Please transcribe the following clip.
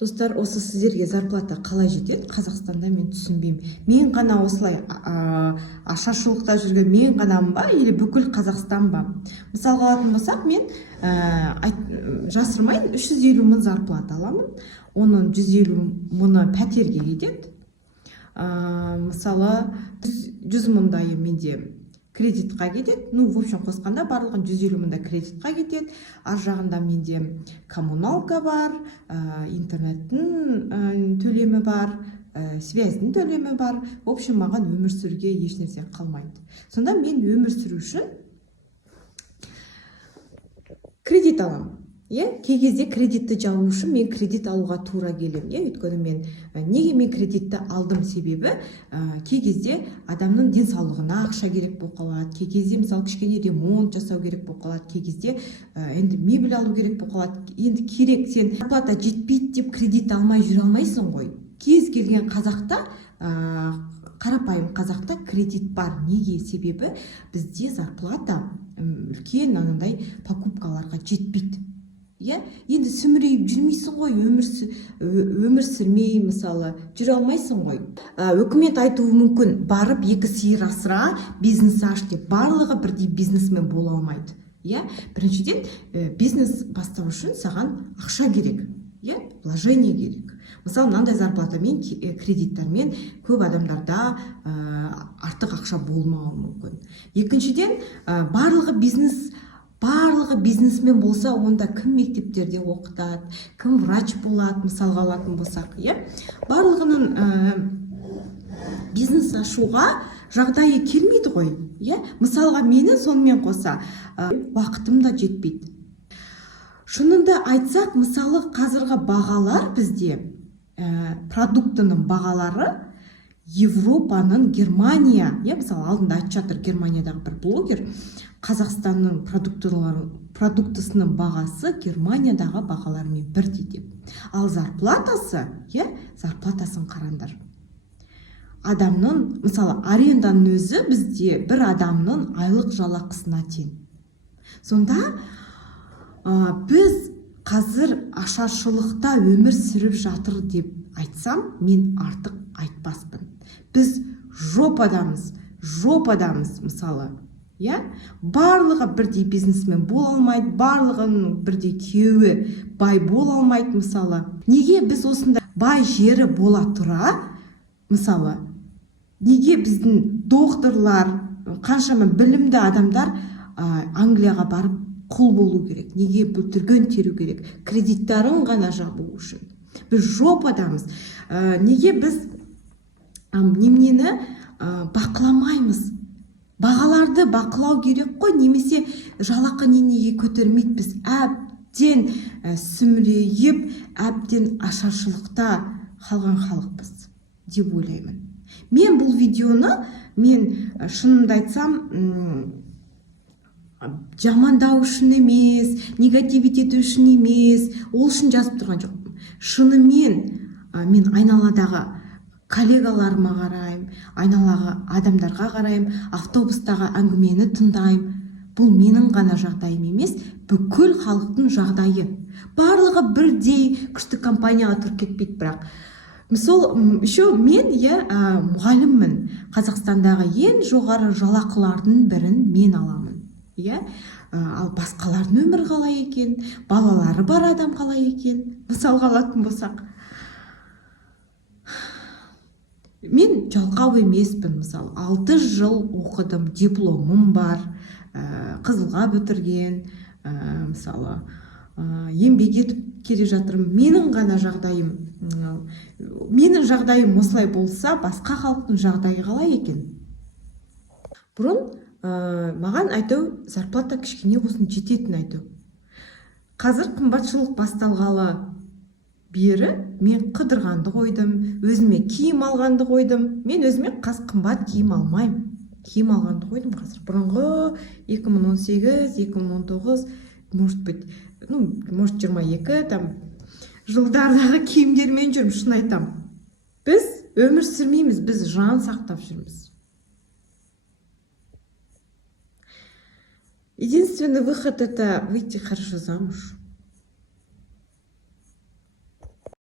Достар, осы сіздерге зарплата қалай жетеді Қазақстанда, мен түсінбеймін. Мен ғана осылай ашаршылықта жүрген мен ғанамын ба, или бүкіл Қазақстан ба? Мысалға алатын болсақ, мен жасырмайын 350 мың зарплата аламын. Оның 150 мыңы пәтерге кетеді. Мысалы 100 мыңдайы менде кредитқа кетеді. В общем, қосқанда барлығын 150 мыңда кредитқа кетеді. Ар жағында менде коммуналка бар, интернеттің төлемі бар, связьдің төлемі бар. В общем, маған өмір сүруге еш нәрсе қалмайды. Сонда мен өмір сүру үшін кредит аламын. Кей кезде кредитті жабу үшін мен кредит алуға тура келемін. Өйткені мен неге мен кредитті алдым себебі, кей кезде адамның денсаулығына ақша керек болып қалады, кей кезде мысалы кішкене ремонт жасау керек болып қалады, кей кезде енді мебель алу керек болып қалады. Енді керек, сен зарплата жетпейді деп кредит алмай жүре алмайсың ғой. Кез келген қазақта, қарапайым қазақта кредит бар. Неге? Себебі бізде зарплата үлкен анандай покупкаларға жетпейді. Енді сүмірейіп жүрмейсің ғой, өмір сүрмей мысалы жүре алмайсың ғой. Үкімет айтуы мүмкін, барып 2 сиыр асыра, бизнес аш деп. Барлығы бірдей бизнесмен бола алмайды. Біріншіден, бизнес бастау үшін саған ақша керек, вложение керек. Мысалы, мынандай зарплатамен, кредиттармен көп адамдарда артық ақша болмауы мүмкін. Екіншіден, барлығы бизнесмен болса, онда кім мектептерде оқытады, кім врач болады, мысалға алатын болсақ. Барлығының бизнес ашуға жағдайы келмейді ғой. Мысалға, мені сонымен қоса уақытым да жетпейді. Шынында айтсақ, мысалы қазіргі бағалар бізде, продуктының бағалары Европаның, Германия, мысалы алдында айтып жатыр Германиядағы бір блогер, Қазақстанның продуктысының бағасы Германиядағы бағалармен бірдей деп. Ал зарплатасын қараңдар. Адамның, мысалы, аренданың өзі бізде бір адамның айлық жалақысына тең. Сонда біз қазір ашаршылықта өмір сүріп жатыр деп айтсам, мен артық айтпаспын. Біз жопадамыз, мысалы. Барлығы бірдей бизнесмен бола алмайды, барлығының бірдей күйеуі бай бола алмайды, мысалы. Неге біз осында бай жері бола тұра, мысалы, неге біздің докторлар, қаншама білімді адамдар Англияға барып құл болу керек? Неге бүлтірген теру керек? Кредиттарын ғана жабу үшін. Біз жопадамыз. Неге біз немені бақыламаймыз? Бағаларды бақылау керек қой, немесе жалақы неге көтермейді? Біз әбден сүмірейіп, әбден ашаршылықта қалған халықпыз деп ойлаймын. Мен бұл видеоны, шынымды айтсам, жамандау үшін емес, негативит ету үшін емес, ол үшін жазып тұрған жоқпын. Шынымен мен айналадағы коллегаларыма қарайым, айналаға адамдарға қарайым, автобустағы әңгімені тыңдайым. Бұл менің ғана жағдайым емес, бүкіл халықтың жағдайы. Барлығы бірдей күшті компанияға тұрып кетпейді, бірақ. Мысалы, мен мұғаліммін. Қазақстандағы ең жоғары жалақылардың бірін мен аламын. Ал басқалардың өмірі қалай екен, балалары бар адам қалай екен, мысалға алатын болсақ. Мен жалқау емеспін, мысалы, 6 жыл оқыдым, дипломым бар, қызылға бітірген, мысалы, еңбек етіп келе жатырмын. Менің жағдайым осылай болса, басқа халықтың жағдайы қалай екен? Бұрын маған айту, зарплата кішкене болсын жететін айту. Қазір қымбатшылық басталғалы бері мен қыдырғанды қойдым, өзіме киім алғанды қойдым. Мен өзіме қымбат киім алмаймын. Киім алғанды қойдым қазір. Бұрынғы 2018, 2019, может 22 жылдардағы киімдермен жүрмін, шын айтам. Біз өмір сүрмейміз, біз жан сақтап жүрміз. Единственный выход — это выйти хорошо замуж.